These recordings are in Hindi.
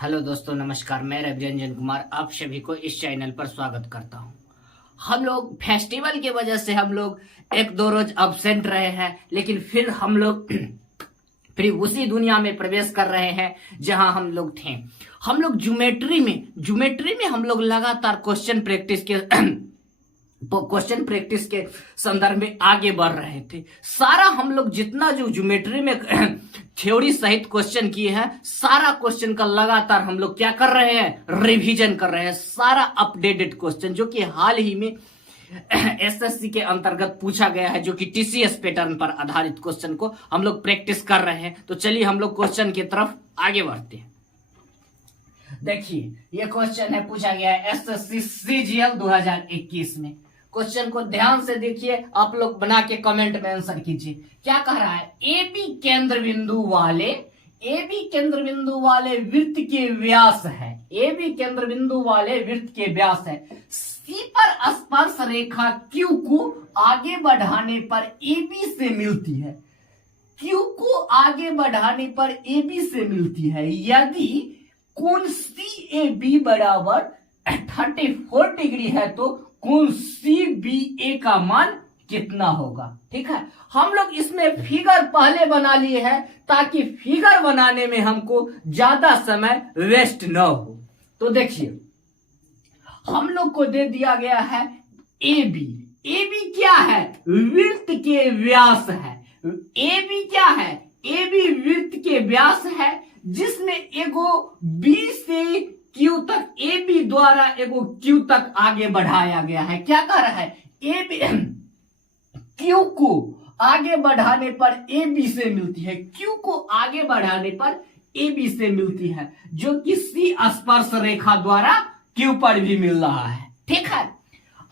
हेलो दोस्तों, नमस्कार। मैं रवि रंजन कुमार आप सभी को इस चैनल पर स्वागत करता हूं। हम लोग फेस्टिवल की वजह से हम लोग एक दो रोज अब्सेंट रहे हैं, लेकिन फिर हम लोग फिर उसी दुनिया में प्रवेश कर रहे हैं जहां हम लोग थे। हम लोग ज्योमेट्री में हम लोग लगातार क्वेश्चन प्रैक्टिस के संदर्भ में आगे बढ़ रहे थे। सारा हम लोग जितना जो ज्योमेट्री में थ्योरी सहित क्वेश्चन किए हैं, सारा क्वेश्चन का लगातार हम लोग क्या कर रहे हैं, रिवीजन कर रहे हैं। सारा अपडेटेड क्वेश्चन जो कि हाल ही में एसएससी के अंतर्गत पूछा गया है, जो कि टीसीएस पैटर्न पर आधारित क्वेश्चन को हम लोग प्रैक्टिस कर रहे हैं। तो चलिए हम लोग क्वेश्चन की तरफ आगे बढ़ते हैं। देखिए, ये क्वेश्चन है, पूछा गया है एसएससी सीजीएल 2021 में। क्वेश्चन को ध्यान से देखिए, आप लोग बना के कमेंट में आंसर कीजिए। क्या कह रहा है? ए बी केंद्र बिंदु वाले वृत्त के व्यास है। ए बी केंद्र बिंदु वाले वृत्त के व्यास है। सी पर स्पर्श रेखा क्यू को आगे बढ़ाने पर ए बी से मिलती है। क्यू को आगे बढ़ाने पर ए बी से मिलती है। यदि कोण सी ए बी बराबर 34 डिग्री है तो कोण सी बी ए का मान कितना होगा? ठीक है, हम लोग इसमें फिगर पहले बना लिए हैं ताकि फिगर बनाने में हमको ज्यादा समय वेस्ट न हो। तो देखिए, हम लोग को दे दिया गया है ए बी। ए बी क्या है? वृत्त के व्यास है। ए बी क्या है? ए बी वृत्त के व्यास है, जिसमें एगो बी से क्यू तक, ए बी द्वारा एगो क्यू तक आगे बढ़ाया गया है। क्या कर रहा है? ए बी क्यू को आगे बढ़ाने पर ए बी से मिलती है। क्यू को आगे बढ़ाने पर ए बी से मिलती है, जो कि सी स्पर्श रेखा द्वारा क्यू पर भी मिल रहा है। ठीक है,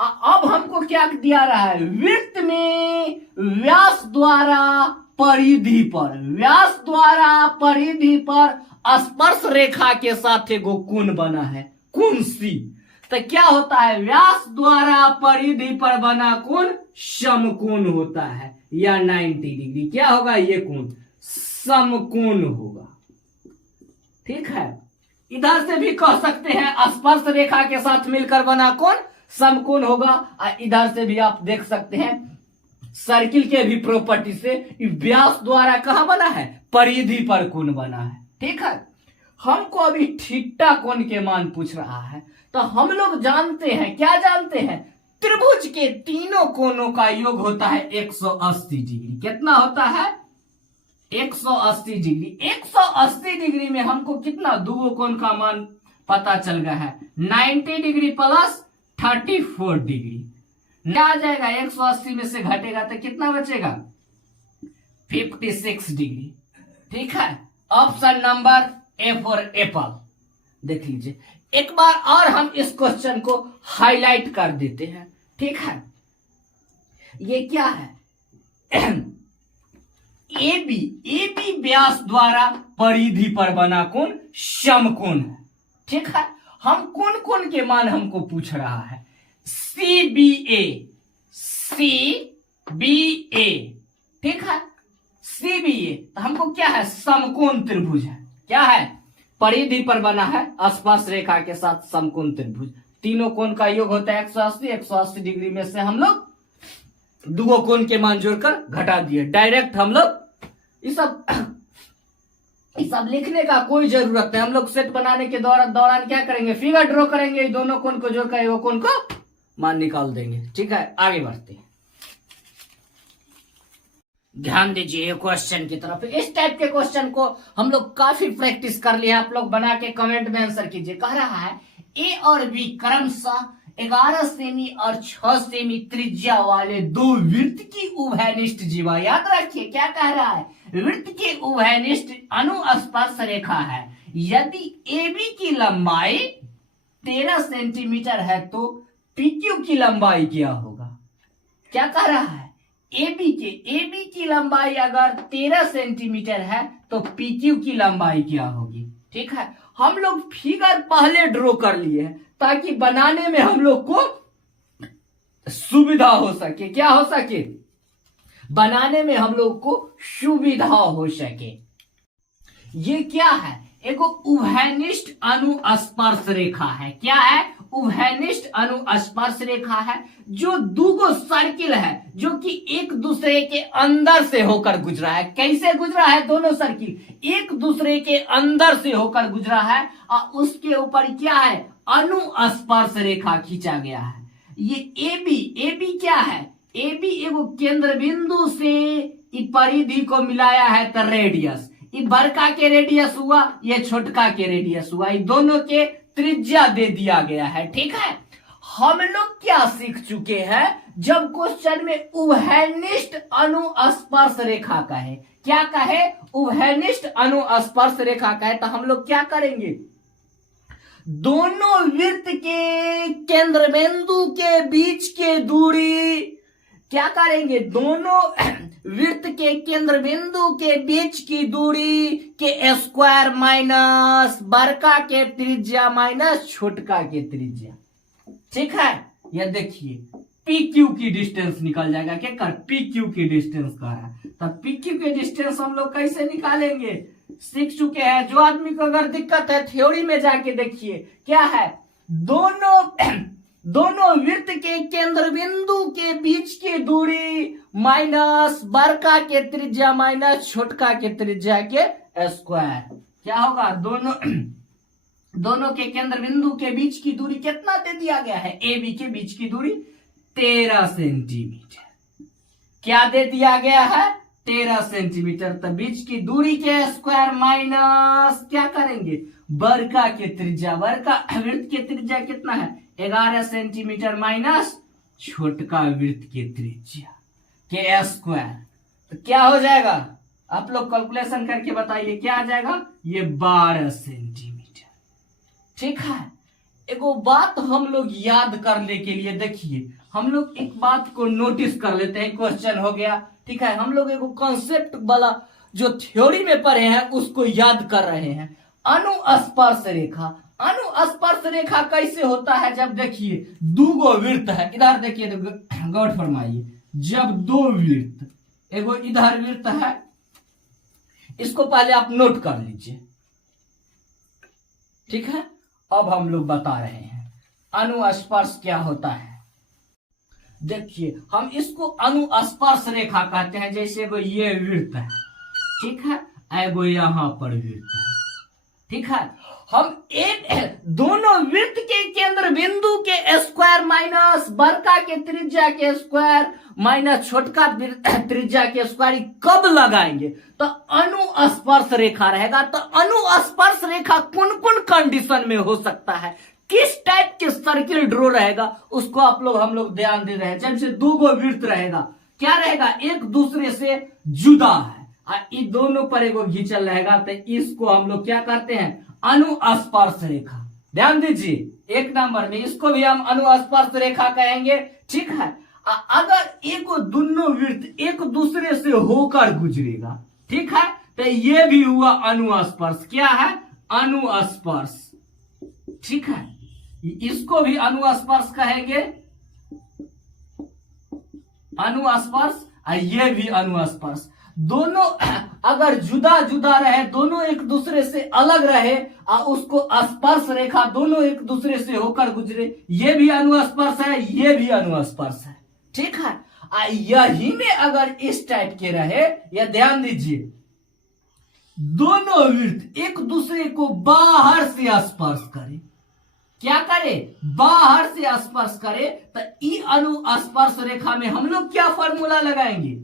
अब हमको क्या दिया रहा है? वृत्त में व्यास द्वारा परिधि पर स्पर्श रेखा के साथ एगो कोण बना है, कोण सी। तो क्या होता है? व्यास द्वारा परिधि पर बना कोण समकोण होता है, या 90 डिग्री। क्या होगा? ये कोण समकोण होगा। ठीक है, इधर से भी कह सकते हैं स्पर्श रेखा के साथ मिलकर बना कोण समकोण होगा। और इधर से भी आप देख सकते हैं सर्किल के भी प्रॉपर्टी से व्यास द्वारा कहां बना है? परिधि पर कोण बना है। ठीक है, हमको अभी थीटा कोण के मान पूछ रहा है। तो हम लोग जानते हैं, क्या जानते हैं? त्रिभुज के तीनों कोणों का योग होता है 180 डिग्री। कितना होता है? 180 डिग्री। 180 डिग्री में हमको कितना दो कोण का मान पता चल गया है, 90 डिग्री प्लस 34 डिग्री। क्या आ जाएगा? 180 में से घटेगा तो कितना बचेगा? 56 डिग्री। ठीक है, option number A for Apple. देख लीजिए एक बार और, हम इस क्वेश्चन को हाईलाइट कर देते हैं। ठीक है, ये क्या है? ए बी व्यास द्वारा परिधि पर बना कोण समकोण है। ठीक है, हम कोण के मान हमको पूछ रहा है? सी बी ए। ठीक है, सी बी ए। तो हमको क्या है? समकोण त्रिभुज है। क्या है? परिधि पर बना है स्पर्श रेखा के साथ समकोण त्रिभुज। तीनों कोण का योग होता है 180 डिग्री में से हम लोग दो कोण के मान जोड़कर घटा दिए। डायरेक्ट हम लोग ये सब लिखने का कोई जरूरत नहीं। हम लोग सेट बनाने के दौरान क्या करेंगे? फिगर ड्रॉ करेंगे, दोनों कोण को जोड़कर वो कोण को मान निकाल देंगे। ठीक है, आगे बढ़ते हैं। ध्यान दीजिए क्वेश्चन की तरफ। इस टाइप के क्वेश्चन को हम लोग काफी प्रैक्टिस कर लिए। आप लोग बना के कमेंट में आंसर कीजिए। कह रहा है ए और बी क्रमशः 11 सेमी और 6 सेमी त्रिज्या वाले दो वृत्त की उभयनिष्ठ जीवा। याद रखिए क्या कह रहा है? वृत्त के उभयनिष्ठ अनुस्पर्श रेखा है। यदि ए बी की लंबाई 13 सेंटीमीटर है तो पीक्यू की लंबाई क्या होगा? क्या कह रहा है? ए बी की लंबाई अगर 13 सेंटीमीटर है तो पीक्यू की लंबाई क्या होगी? ठीक है, हम लोग फिगर पहले ड्रॉ कर लिए हैं ताकि बनाने में हम लोग को सुविधा हो सके। क्या हो सके? बनाने में हम लोग को सुविधा हो सके। ये क्या है? एक उभयनिष्ठ अनुस्पर्श रेखा है। क्या है? उभयनिष्ठ अनुस्पर्श रेखा है, जो दूगो सर्किल है जो कि एक दूसरे के अंदर से होकर गुजरा है। कैसे गुजरा है? दोनों सर्किल एक दूसरे के अंदर से होकर गुजरा है और उसके ऊपर क्या है? अनुस्पर्श रेखा खींचा गया है। ये एबी क्या है? एबी एगो केंद्र बिंदु से परिधि को मिलाया है तो रेडियस, ये बड़का के रेडियस हुआ, ये छोटका के रेडियस हुआ, ये दोनों के त्रिज्या दे दिया गया है। ठीक है, हम लोग क्या सीख चुके हैं? जब क्वेश्चन में उभयनिष्ठ अनुस्पर्श रेखा कहे, क्या कहे? उभयनिष्ठ अनुस्पर्श रेखा कहे तो हम लोग क्या करेंगे? दोनों वृत्त के केंद्र बिंदु के बीच के दूरी क्या करेंगे? दोनों वृत्त के केंद्र बिंदु के बीच की दूरी के स्क्वायर माइनस बड़का के त्रिज्या माइनस छोटका के त्रिज्या। ठीक है, ये देखिए पी क्यू की डिस्टेंस निकल जाएगा। क्या कर? पी क्यू की डिस्टेंस का है, तब पी क्यू की डिस्टेंस हम लोग कैसे निकालेंगे? सीख चुके हैं। जो आदमी को अगर दिक्कत है थ्योरी में जाके देखिए, क्या है? दोनों वृत्त के केंद्र बिंदु के बीच की दूरी माइनस बड़का के त्रिज्या माइनस छोटका के त्रिज्या के स्क्वायर। क्या होगा? दोनों के केंद्र बिंदु के बीच की दूरी कितना दे दिया गया है? ए बी के बीच की दूरी 13 सेंटीमीटर। क्या दे दिया गया है? 13 सेंटीमीटर। तो बीच की दूरी के स्क्वायर माइनस क्या करेंगे? बड़का के त्रिज्या, बड़का वृत्त के त्रिज्या कितना है? 11 सेंटीमीटर माइनस छोटका वृत्त के त्रिज्या के स्क्वायर। तो क्या हो जाएगा? आप लोग कैलकुलेशन करके बताइए क्या आ जाएगा? ये 12 सेंटीमीटर। ठीक है, एगो बात हम लोग याद करने के लिए देखिए, हम लोग एक बात को नोटिस कर लेते हैं। क्वेश्चन हो गया, ठीक है, हम लोग एगो कॉन्सेप्ट वाला जो थ्योरी में पढ़े हैं उसको याद कर रहे हैं। अनुस्पर्श रेखा, अनुस्पर्श रेखा कैसे होता है? जब देखिए दूगो वृत्त है, इधर देखिए गौर फरमाइए, जब दो वृत्त, एगो इधर वृत्त है, इसको पहले आप नोट कर लीजिए। ठीक है, अब हम लोग बता रहे हैं अनुस्पर्श क्या होता है। देखिए हम इसको अनुस्पर्श रेखा कहते हैं। जैसे वो ये वृत्त है, ठीक है, एगो यहाँ पर वृत्त है। ठीक है, हम एक दोनों वृत्त के केंद्र बिंदु के स्क्वायर माइनस बड़का के त्रिज्या के स्क्वायर माइनस छोटका त्रिज्या के स्क्वायर कब लगाएंगे? तो अनुस्पर्श रेखा रहेगा। तो अनुस्पर्श रेखा कौन कौन कंडीशन में हो सकता है, किस टाइप के सर्किल ड्रो रहेगा, उसको आप लोग हम लोग ध्यान दे रहे हैं। जैसे दूगो वृत्त रहेगा, क्या रहेगा? एक दूसरे से जुदा है, इन दोनों पर एगो घिंचल रहेगा, तो इसको हम लोग क्या करते हैं? अनुस्पर्श रेखा। ध्यान दीजिए, एक नंबर में इसको भी हम अनुस्पर्श रेखा कहेंगे। ठीक है, अगर एक दोनों वृत्त एक दूसरे से होकर गुजरेगा, ठीक है, तो ये भी हुआ अनुस्पर्श। क्या है? अनुस्पर्श। ठीक है, इसको भी अनुस्पर्श कहेंगे, अनुस्पर्श, ये भी अनुस्पर्श। दोनों अगर जुदा जुदा रहे, दोनों एक दूसरे से अलग रहे और उसको स्पर्श रेखा दोनों एक दूसरे से होकर गुजरे, ये भी अनुस्पर्श है, ये भी अनुस्पर्श है। ठीक है, यही में अगर इस टाइप के रहे, या ध्यान दीजिए, दोनों वृत्त एक दूसरे को बाहर से स्पर्श करे, क्या करे? बाहर से स्पर्श करे, तो ई अनुस्पर्श रेखा में हम लोग क्या फॉर्मूला लगाएंगे?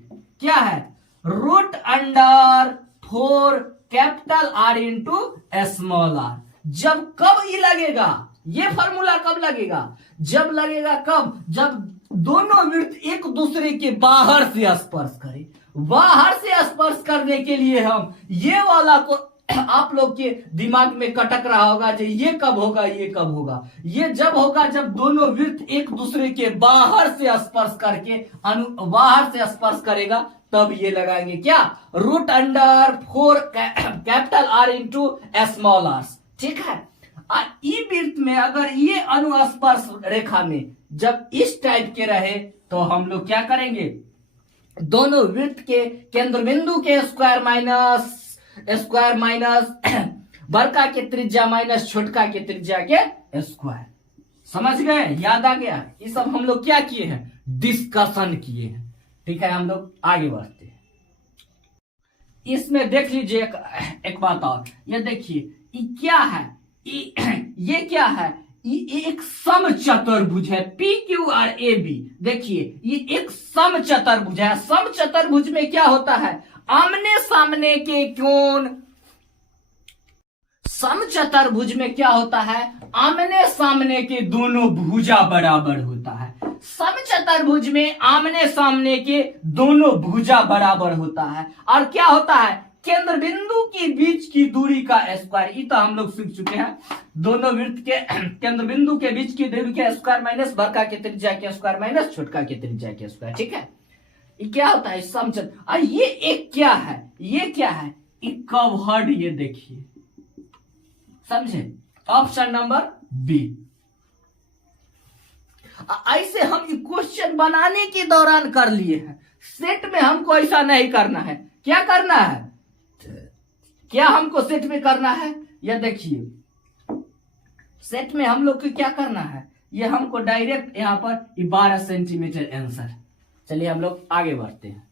क्या है? Root under 4 capital R into small r। जब कब ये लगेगा? ये फॉर्मूला कब लगेगा? जब लगेगा कब? जब दोनों वृत्त एक दूसरे के बाहर से स्पर्श करे। बाहर से स्पर्श करने के लिए हम ये वाला को आप लोग के दिमाग में कटक रहा होगा, जो ये कब होगा, ये कब होगा? ये जब होगा जब दोनों वृत्त एक दूसरे के बाहर से स्पर्श करके बाहर से स्पर्श करेगा, तब ये लगाएंगे क्या? Root under 4 capital R into small r। ठीक है, और ई वृत्त में अगर ये अनुस्पर्श रेखा में जब इस टाइप के रहे, तो हम लोग क्या करेंगे? दोनों वृत्त के केंद्र बिंदु के स्क्वायर माइनस बड़का के त्रिज्या माइनस छोटका के त्रिज्या के स्क्वायर। समझ गए, याद आ गया। ये सब हम लोग क्या किए हैं, डिस्कशन किए हैं। ठीक है, हम लोग आगे बढ़ते हैं। इसमें देख लीजिए एक बात और, ये देखिए ये क्या है, ये क्या है, ये एक सम चतुर्भुज है, P Q R A B. देखिए ये एक सम चतुर्भुज है। सम चतुर्भुज में क्या होता है, आमने सामने के कोण। सम चतुर्भुज में क्या होता है, आमने सामने के दोनों भुजा बराबर होता है। सम चतुर्भुज में आमने सामने के दोनों भुजा बराबर होता है। और क्या होता है, केंद्र बिंदु के बीच की दूरी का स्क्वायर। ये तो हम लोग सीख चुके हैं, दोनों वृत्त के केंद्र बिंदु के बीच की दूरी के स्क्वायर माइनस बड़का के त्रिज्या के स्क्वायर माइनस छोटका के त्रिज्या के स्क्वायर। ठीक है, ये क्या होता है समचतुर्भुज। और ये एक क्या है, ये क्या है, एक कवर्ड। ये देखिए, समझे, ऑप्शन नंबर बी। ऐसे हम क्वेश्चन बनाने के दौरान कर लिए हैं, सेट में हमको ऐसा नहीं करना है। क्या करना है, क्या हमको सेट में करना है, ये देखिए सेट में हम लोग को क्या करना है, ये हमको डायरेक्ट यहां पर 12 सेंटीमीटर आंसर। चलिए हम लोग आगे बढ़ते हैं।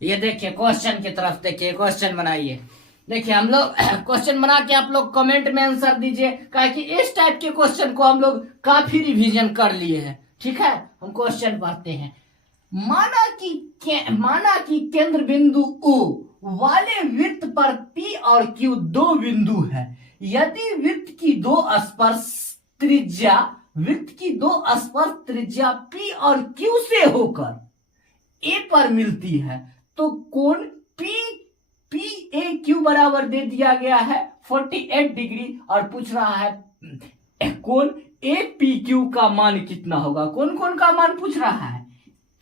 ये देखिए क्वेश्चन की तरफ देखिए, क्वेश्चन बनाइए। देखिए हम लोग क्वेश्चन बना के आप लोग कमेंट में आंसर दीजिए, कि इस टाइप के क्वेश्चन को हम लोग काफी रिवीजन कर लिए हैं। ठीक है, हम क्वेश्चन पढ़ते हैं। माना कि केंद्र बिंदु O वाले वृत्त पर P और Q दो बिंदु है। यदि वृत्त की दो स्पर्श त्रिज्या P और Q से होकर A पर मिलती है, तो कोण PAQ बराबर दे दिया गया है 48 डिग्री। और पूछ रहा है कोण APQ का मान कितना होगा। कौन कौन का मान पूछ रहा है,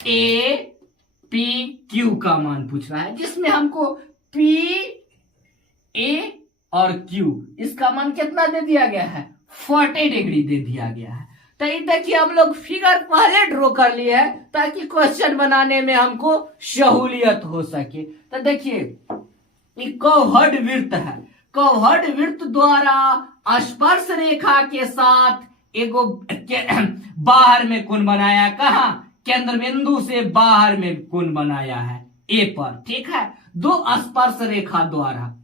APQ का मान पूछ रहा है, जिसमें हमको P, A और Q इसका मान कितना दे दिया गया है, 40 डिग्री दे दिया गया है। तो ये देखिए हम लोग फिगर पहले ड्रॉ कर लिए है ताकि क्वेश्चन बनाने में हमको सहूलियत हो सके। तो देखिए ये कर्व्ड वृत्त है। कर्व्ड वृत्त द्वारा स्पर्श रेखा के साथ एगो बाहर में कोण बनाया, कहा, केंद्र बिंदु से बाहर में कोण बनाया है ए पर। ठीक है, दो स्पर्श रेखा द्वारा,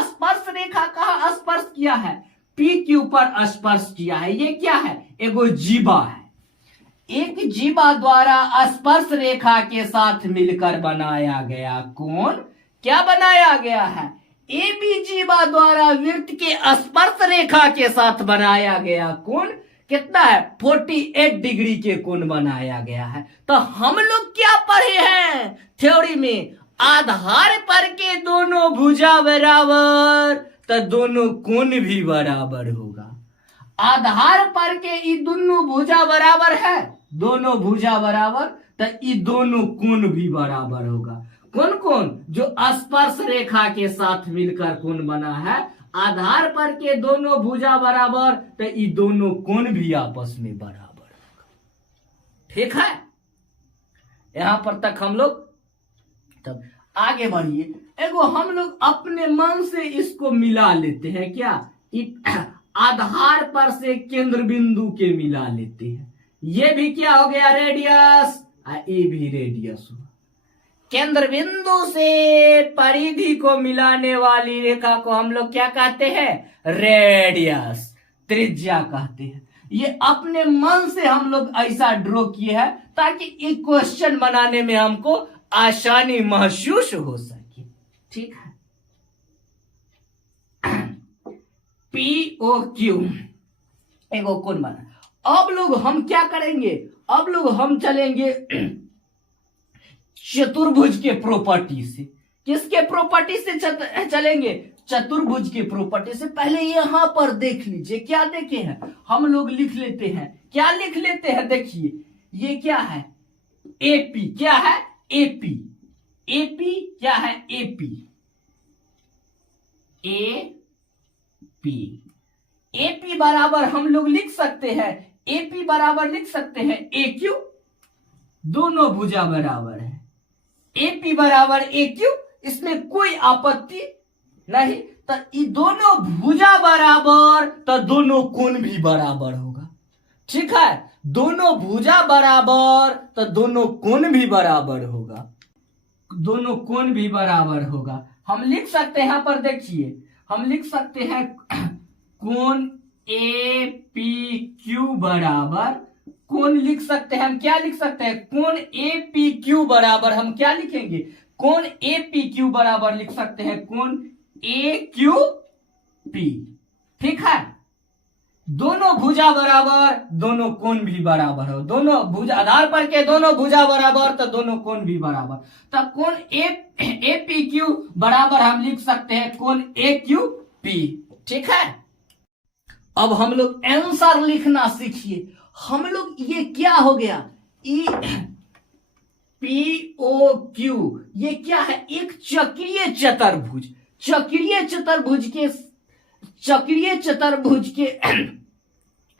स्पर्श रेखा कहा स्पर्श किया है, पी क्यू पर स्पर्श किया है। ये क्या है, एगो जीवा है। एक जीवा द्वारा स्पर्श रेखा के साथ मिलकर बनाया गया कोण क्या बनाया गया है, ए बी जीवा द्वारा वृत्त के स्पर्श रेखा के साथ बनाया गया कोण कितना है, 48 डिग्री के कोण बनाया गया है। तो हम लोग क्या पढ़े हैं थ्योरी में, आधार पर के दोनों भुजा बराबर तो दोनों कोण भी बराबर होगा। आधार पर के ये दोनों भुजा बराबर है, दोनों भुजा बराबर तो ये दोनों कोण भी बराबर होगा। कौन कौन, जो स्पर्श रेखा के साथ मिलकर कोण बना है, आधार पर के दोनों भुजा बराबर तो ये दोनों कोण भी आपस में बराबर होगा। ठीक है, यहां पर तक हम लोग, तब आगे बढ़िए। एगो हम लोग अपने मन से इसको मिला लेते हैं, क्या, आधार पर से केंद्र बिंदु के मिला लेते हैं। ये भी क्या हो गया, रेडियस, ये भी रेडियस हुआ। केंद्र बिंदु से परिधि को मिलाने वाली रेखा को हम लोग क्या कहते हैं, रेडियस, त्रिज्या कहते हैं। ये अपने मन से हम लोग ऐसा ड्रॉ किए हैं ताकि एक क्वेश्चन बनाने में हमको आसानी महसूस हो सके। ठीक है, POQ एगो कोण बना। अब लोग हम क्या करेंगे, अब लोग हम चलेंगे चतुर्भुज के प्रॉपर्टी से। किसके प्रॉपर्टी से चलेंगे, चतुर्भुज के प्रॉपर्टी से। पहले यहां पर देख लीजिए क्या देखे हैं, हम लोग लिख लेते हैं, क्या लिख लेते हैं, देखिए ये क्या है, AP, क्या है, AP, AP क्या है, AP, AP बराबर हम लोग लिख सकते हैं, AP बराबर लिख सकते हैं AQ, दोनों भुजा बराबर है, AP बराबर AQ, इसमें कोई आपत्ति नहीं। तो ये दोनों भुजा बराबर तो दोनों कोण भी बराबर होगा। ठीक है, दोनों भुजा बराबर तो दोनों कोण भी बराबर होगा, दोनों कोण भी बराबर होगा। हम लिख सकते हैं, यहां पर देखिए हम लिख सकते हैं कोण ए पी क्यू बराबर, कोण लिख सकते हैं, हम क्या लिख सकते हैं, कोण ए पी क्यू बराबर हम क्या लिखेंगे, कोण ए पी क्यू बराबर लिख सकते हैं कोण ए क्यू पी। ठीक है, दोनों भुजा बराबर दोनों कोण भी बराबर हो, दोनों भुजा आधार पर के दोनों भुजा बराबर तो दोनों कोण भी बराबर, तब कोण ए पी क्यू बराबर हम लिख सकते हैं कोण ए क्यू पी। ठीक है, अब हम लोग आंसर लिखना सीखिए। हम लोग ये क्या हो गया, ई पी ओ क्यू, ये क्या है, एक चक्रीय चतुर्भुज, चक्रीय चतुर्भुज के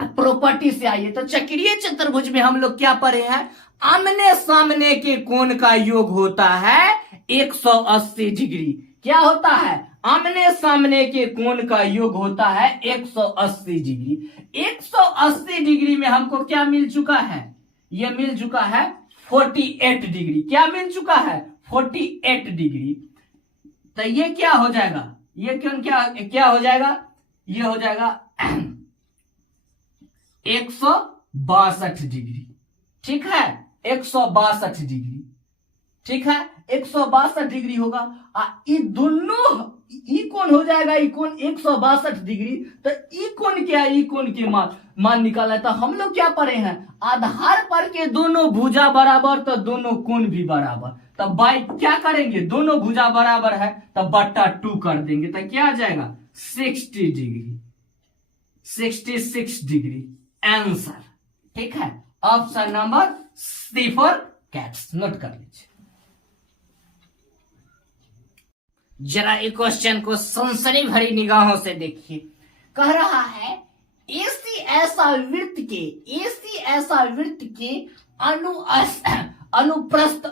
प्रॉपर्टी से आइए। तो चक्रीय चतुर्भुज में हम लोग क्या पढ़े हैं, आमने सामने के कोण का योग होता है 180 डिग्री। क्या होता है, आमने सामने के कोण का योग होता है 180 डिग्री। 180 डिग्री में हमको क्या मिल चुका है, यह मिल चुका है 48 डिग्री। क्या मिल चुका है, 48 डिग्री। तो ये क्या हो जाएगा, ये क्या हो जाएगा, ये हो जाएगा 162 डिग्री। ठीक है, 162 डिग्री। ठीक है, 162 डिग्री होगा। ये दोनों ई कोण हो जाएगा, ई कोण 162 डिग्री। तो ई कोण क्या है, ई कोण के मान निकाला है। तो हम लोग क्या पढ़े हैं, आधार पर के दोनों भुजा बराबर तो दोनों कोण भी बराबर। तब बाई क्या करेंगे, दोनों भुजा बराबर है तब बट्टा 2 कर देंगे, तो क्या आ जाएगा 60 डिग्री, 66 डिग्री आंसर। ठीक है, option number C for cats, note कर लीजिए। जरा एक क्वेश्चन को सनसनी भरी निगाहों से देखिए। कह रहा है एसी ऐसा वृत्त के अनुप्रस्थ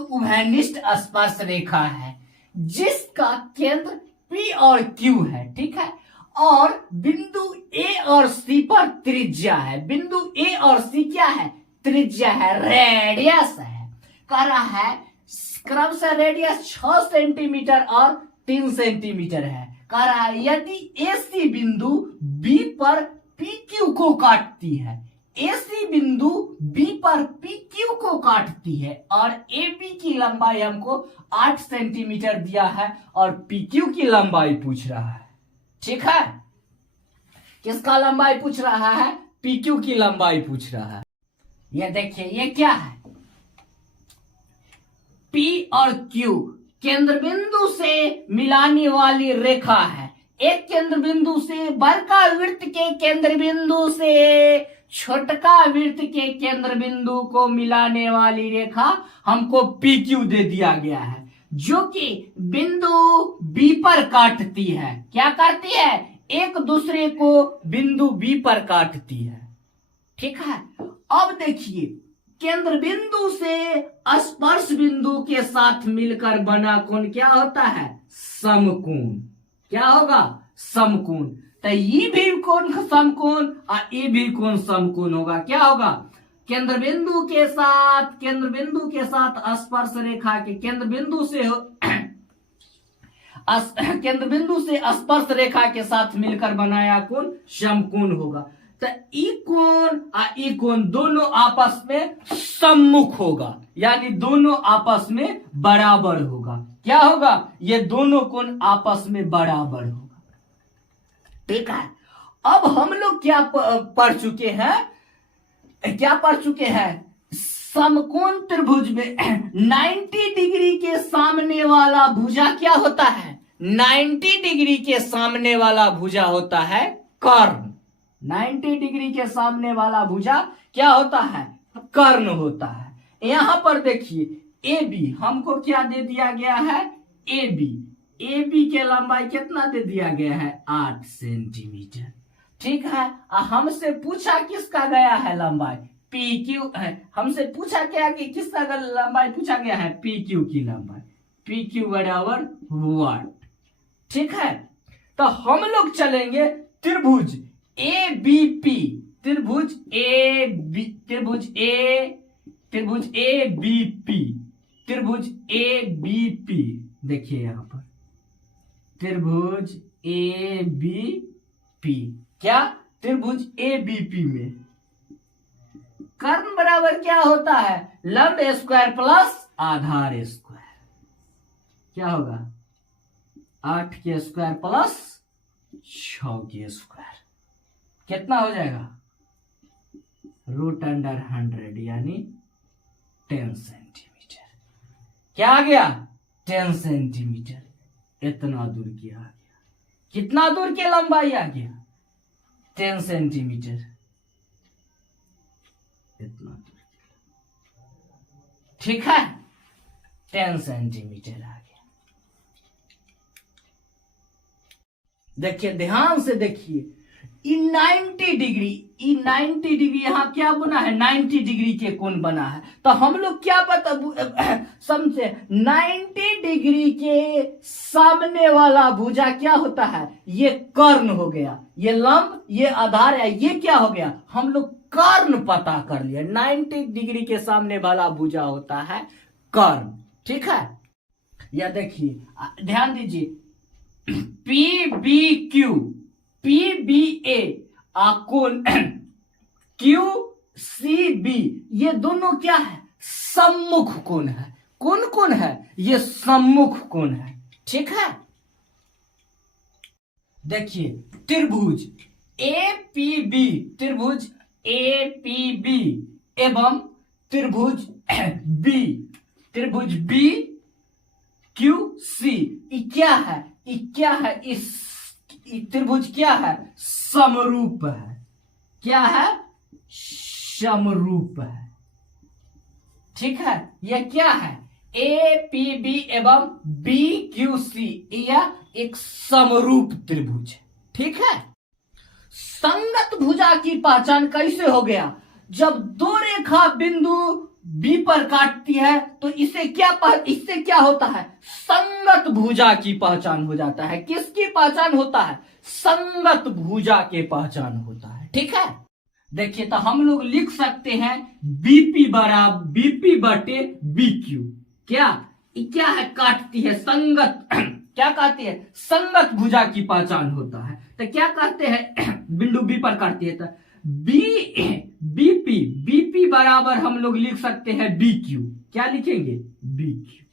उभयनिष्ठ स्पर्श रेखा है जिसका केंद्र P और Q है। ठीक है, और बिंदु A और C पर त्रिज्या है। बिंदु A और C क्या है, त्रिज्या है, रेडियस है। कह रहा है क्रम से रेडियस 6 सेंटीमीटर और 3 सेंटीमीटर है। कह रहा है यदि AC बिंदु B पर PQ को काटती है, AC बिंदु B पर PQ को काटती है और AB की लंबाई हमको 8 सेंटीमीटर दिया है और PQ की लंबाई पूछ रहा है। ठीक है, किसका लंबाई पूछ रहा है, PQ की लंबाई पूछ रहा है। ये देखिए ये क्या है, P और Q केंद्र बिंदु से मिलाने वाली रेखा है। एक केंद्र बिंदु से बड़का वृत्त के केंद्र बिंदु से छोटका वृत्त के केंद्र बिंदु को मिलाने वाली रेखा हमको PQ दे दिया गया है, जो कि बिंदु B पर काटती है। क्या करती है, एक दूसरे को बिंदु B पर काटती है। ठीक है, अब देखिए केंद्र बिंदु से स्पर्श बिंदु के साथ मिलकर बना कोण क्या होता है, समकोण। क्या होगा, समकोण। तो ये भी कोण समकोण और ये भी कोण समकोण होगा। क्या होगा, केंद्र बिंदु के साथ स्पर्श रेखा के केंद्र बिंदु से स्पर्श रेखा के साथ मिलकर बनाया कोण समकोण होगा। तो ई कोण और ई कोण दोनों आपस में सम्मुख होगा, यानी दोनों आपस में बराबर होगा। क्या होगा, ये दोनों कोण आपस में बराबर होगा। ठीक है, अब हम लोग क्या पढ़ चुके हैं, समकोण त्रिभुज में 90 डिग्री के सामने वाला भुजा क्या होता है, 90 डिग्री के सामने वाला भुजा होता है कर्ण। 90 डिग्री के सामने वाला भुजा क्या होता है, कर्ण होता है। यहां पर देखिए AB हमको क्या दे दिया गया है, AB के लंबाई कितना दे दिया गया है, 8 सेंटीमीटर। ठीक है, हमसे पूछा किसका गया है लंबाई, PQ है। हमसे पूछा क्या कि किसका लंबाई पूछा गया है, PQ की लंबाई। पी क्यू बराबर वाट। ठीक है, तो हम लोग चलेंगे त्रिभुज ए बी पी, त्रिभुज ए बी, त्रिभुज ए बी पी, त्रिभुज ए बी पी। देखिए यहां पर त्रिभुज ए बी पी, क्या त्रिभुज ए बी पी में कर्ण बराबर क्या होता है, लंब स्क्वायर प्लस आधार स्क्वायर। क्या होगा, 8 के स्क्वायर प्लस 6 के स्क्वायर, कितना हो जाएगा, √100 यानी 10 सेंटीमीटर। क्या आ गया, 10 सेंटीमीटर। इतना दूर किया आ गया, कितना दूर की लंबाई आ गया, 10 सेंटीमीटर। इतना दूर, ठीक है, 10 सेंटीमीटर आ गया। देखिए ध्यान से देखिए, 90 डिग्री यहां क्या बना है, 90 डिग्री के कोण बना है। तो हम लोग क्या पता समझे, 90 डिग्री के सामने वाला भुजा क्या होता है, ये कर्ण हो गया, ये लंब, ये आधार है, ये क्या हो गया, हम लोग कर्ण पता कर लिया। 90 डिग्री के सामने वाला भुजा होता है कर्ण। ठीक है, या देखिए ध्यान दीजिए, P B Q, P B A कोण क्यू सी बी, ये दोनों क्या है, सम्मुख कोण है। कौन कोण है, ये सम्मुख कोण है। ठीक है, देखिए त्रिभुज ए पी बी, त्रिभुज ए पी बी एवं त्रिभुज बी, त्रिभुज बी क्यू सी, क्या है, क्या है, इस त्रिभुज क्या है, समरूप है। क्या है, समरूप है। ठीक है, यह क्या है, ए पी बी एवं बी क्यू सी, यह एक समरूप त्रिभुज है। ठीक है, संगत भुजा की पहचान कैसे हो गया, जब दो रेखा बिंदु बी पर काटती है तो इससे क्या होता है, संगत भुजा की पहचान हो जाता है। किसकी पहचान होता है, संगत भुजा के पहचान होता है। ठीक है, देखिए तो हम लोग लिख सकते हैं बीपी बराबर बीपी बटे बी क्यू, क्या है, काटती है संगत क्या कहती है, संगत भुजा की पहचान होता है। तो क्या कहते हैं, बिंदु बी पर काटती है, तो बीपी बराबर हम लोग लिख सकते हैं बी क्यू। क्या लिखेंगे, बी क्यू।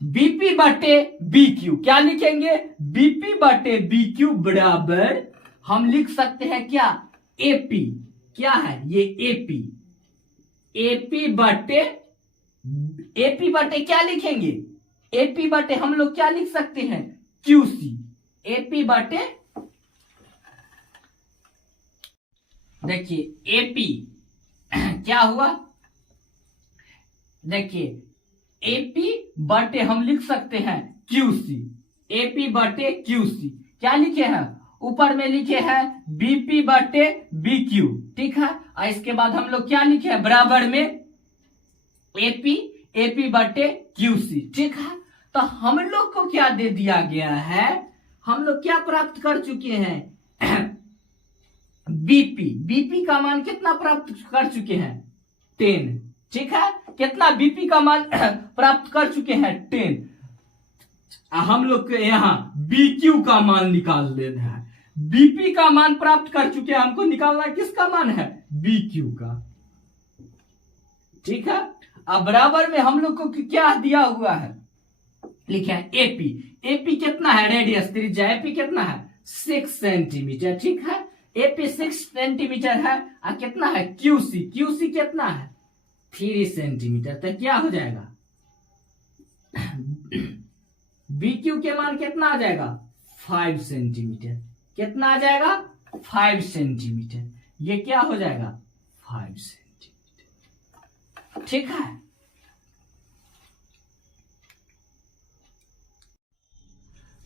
बीपी बटे बी क्यू क्या लिखेंगे, बीपी बटे बी क्यू बराबर हम लिख सकते हैं क्या, एपी। क्या है, ये एपी बटे क्या लिखेंगे, एपी बटे हम लोग क्या लिख सकते हैं, क्यूसी। एपी बटे, देखिए एपी क्या हुआ, देखिए एपी बटे हम लिख सकते हैं क्यूसी। एपी बटे क्यूसी क्या लिखे हैं, ऊपर में लिखे हैं बीपी बटे बी क्यू। ठीक है, और इसके बाद हम लोग क्या लिखे हैं, बराबर में एपी बटे क्यूसी। ठीक है, तो हम लोग को क्या दे दिया गया है, हम लोग क्या प्राप्त कर चुके हैं, बीपी का मान कितना प्राप्त कर चुके हैं, 10। ठीक है, कितना बीपी का मान प्राप्त कर चुके हैं, 10। हम लोग के यहाँ बीक्यू का मान निकाल लेना है। बीपी का मान प्राप्त कर चुके हैं, हमको निकालना किसका मान है, बीक्यू का। ठीक है, अब बराबर में हम लोग को क्या दिया हुआ है, लिखा है एपी कितना है, रेडियस त्रिज्या एपी कितना है, 6 सेंटीमीटर। ठीक है, एपी 6 सेंटीमीटर है, और कितना है क्यूसी कितना है, 3 सेंटीमीटर। तो क्या हो जाएगा, बीक्यू के मान कितना आ जाएगा, 5 सेंटीमीटर। कितना आ जाएगा, 5 सेंटीमीटर। ये क्या हो जाएगा, 5 सेंटीमीटर। ठीक है,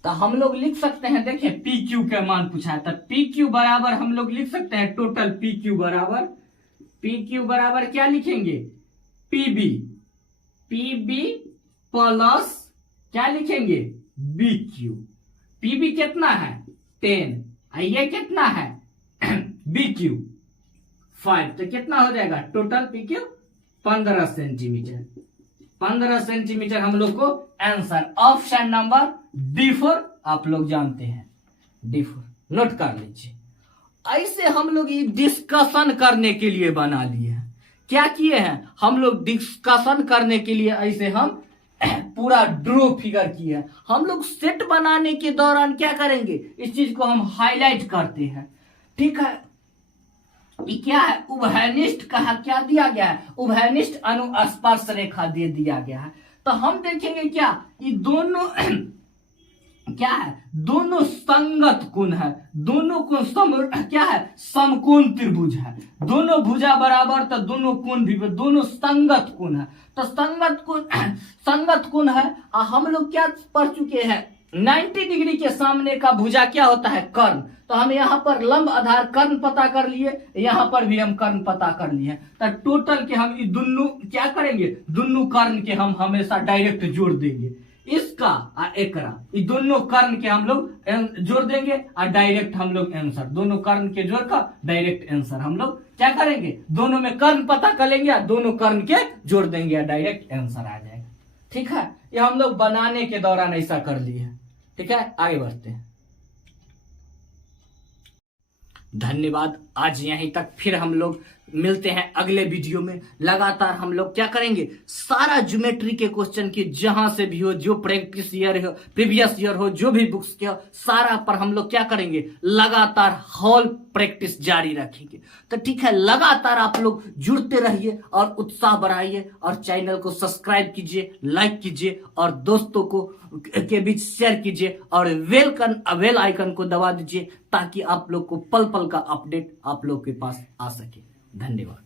तो हम लोग लिख सकते हैं, देखिए पी क्यू के मान पूछा है, तो पी क्यू बराबर हम लोग लिख सकते हैं, टोटल पी क्यू बराबर क्या लिखेंगे, पीबी प्लस क्या लिखेंगे बी क्यू। पीबी कितना है 10, ये कितना है बी क्यू 5, तो कितना हो जाएगा total P Q 15 centimetre. 15 centimetre हम लोग को आंसर ऑप्शन नंबर D4 आप लोग जानते हैं, D4 नोट कर लीजिए। ऐसे हम लोग ये डिस्कशन करने के लिए बना लिए हैं। क्या किए हैं हम लोग डिस्कशन करने के लिए, ऐसे हम पूरा ड्रॉ फिगर किया है। हम लोग सेट बनाने के दौरान क्या करेंगे, इस चीज को हम हाईलाइट करते हैं। ठीक है, ये क्या है उभयनिष्ठ कहा क्या दिया गया है, उभयनिष्ठ अनुस्पर्श रेखा दे दिया गया है। तो हम देखेंगे क्या ये दोनों क्या है, दोनों संगत कोण है, दोनों कोण क्या है समकोण त्रिभुज है, दोनों भुजा बराबर तो दोनों कोण भी दोनों संगत कोण है। तो संगत कोण है। हम लोग क्या पढ़ चुके हैं 90 डिग्री के सामने का भुजा क्या होता है कर्ण। तो हम यहाँ पर लंब आधार कर्ण पता कर लिए, यहाँ पर भी हम कर्ण पता कर लिए। तो टोटल के हम दोनों क्या करेंगे, दोनों कर्ण के हम हमेशा डायरेक्ट जोड़ देंगे। इसका और एकरा ये दोनों कर्ण के हम लोग जोड़ देंगे और डायरेक्ट हम लोग आंसर, दोनों कर्ण के जोड़ का डायरेक्ट आंसर हम लोग क्या करेंगे, दोनों में कर्ण पता कर लेंगे, दोनों कर्ण के जोड़ देंगे, डायरेक्ट आंसर आ जाएगा। ठीक है, ये हम लोग बनाने के दौरान ऐसा कर लिए। ठीक है, आगे बढ़ते हैं। धन्यवाद, आज यहीं तक, फिर हम लोग मिलते हैं अगले वीडियो में। लगातार हम लोग क्या करेंगे, सारा ज्योमेट्री के क्वेश्चन की जहां से भी हो, जो प्रैक्टिस ईयर हो, प्रीवियस ईयर हो, जो भी बुक्स के हो, सारा पर हम लोग क्या करेंगे, लगातार हॉल प्रैक्टिस जारी रखेंगे। तो ठीक है, लगातार आप लोग जुड़ते रहिए और उत्साह बढ़ाइए और चैनल को सब्सक्राइब कीजिए, लाइक कीजिए और दोस्तों को के बीच शेयर कीजिए और बेल आइकन को दबा दीजिए ताकि आप लोग को पल पल का अपडेट आप लोग के पास आ सके। धन्यवाद।